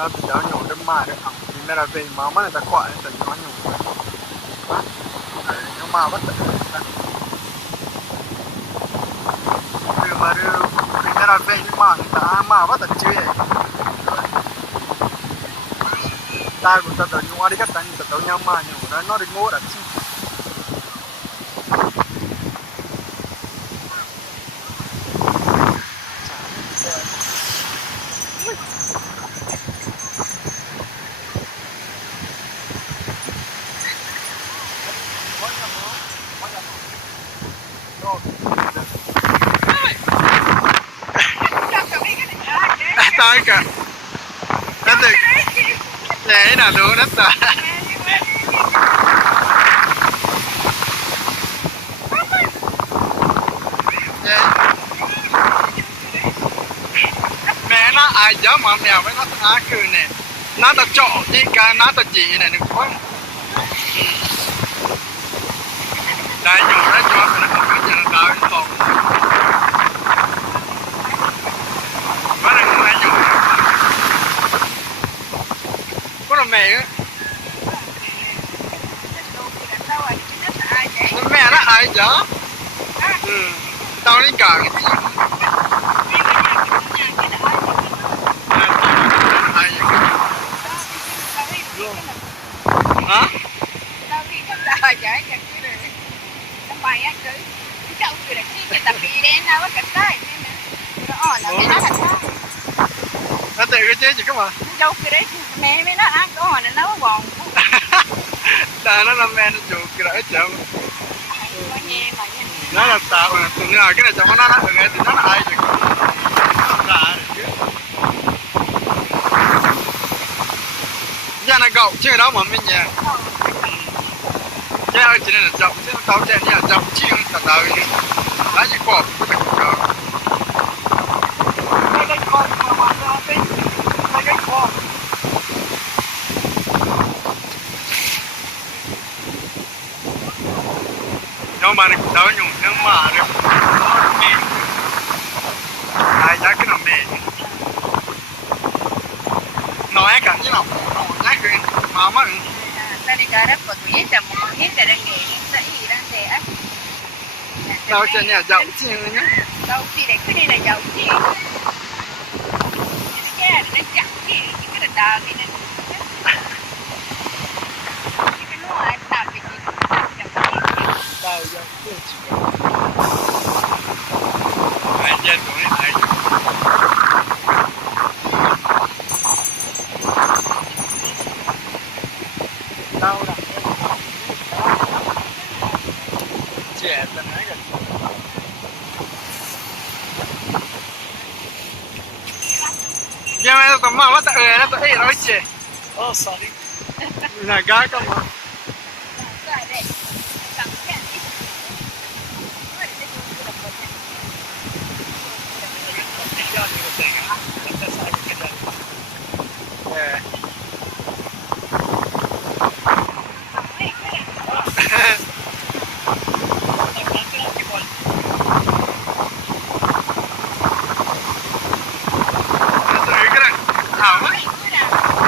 nó từ đó nhổ đâm mà được hỏng thì mới là về máu mắt là ta quả từ nó nhổ nó mà bắt từ mà đưa thì mới là về nhưng mà người ta mà bắt được chưa ta cũng ta tới nhua đi các ta nhìn tới nhau mà nhổ nó đi ngô đặt chi tao cả nó được dễ là đủ đất rồi mẹ nó ai nhớ mà mèo với nó thả cười nè nó ta trộn đi cái nó ta chỉ này đừng có đây nhổ đấy cho mình không biết giờ đào đến phòng bắt đầu không ai nhổ có là mẹ á mẹ nó ai chở tao đi cả cái gì hả? Tao đi không đợi chạy chạy cái này, tao bay á cứ trong cái này cái tập đi đến nào cái tay nó là cái nó thật đó. Nó tự cái chế gì cơ mà? Đâu cái đấy mẹ mới nó ăn có hồi nó nấu bòn. Đã nó làm mẹ nó chụp cái đó chợ. Nó là tạo từ nhỏ cái này cho nó ở ngay thì nó là ai được? Là chứ. Giờ này cậu chơi đó mà mình nhỉ? Chơi ở trên này là chậm chứ tao chơi như là chậm chiên cả đời đi. Lá gì cọp có thể cọp. Cái cọp mà cái cọp. Nhưng mà này cũng đâu nhung nhưng mà được. Ai giá cái nào mẹ. Nói cả như nào nhắc cái mà mất. Tadi cara pagkuya sa mga hita lang sa ilan de Tao chơi nhà giàu chiên nhá. Giàu chi đấy cái này là giàu chi. Cái này nó chặt cái là đào cái này. Cái nó ai làm cái gì? Tao giàu chiên. Ai chơi tụi ai. Tao là trẻ tao nói rồi. Ya me lo tomaba, era noche. Oh, sorry. La gaga, ma.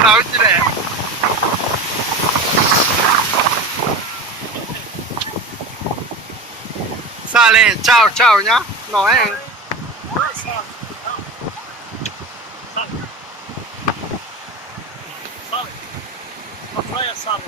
Nào chứ đấy. Xa lên, chào chào nhá. Nói em. Sorry. Vad tror jag sa?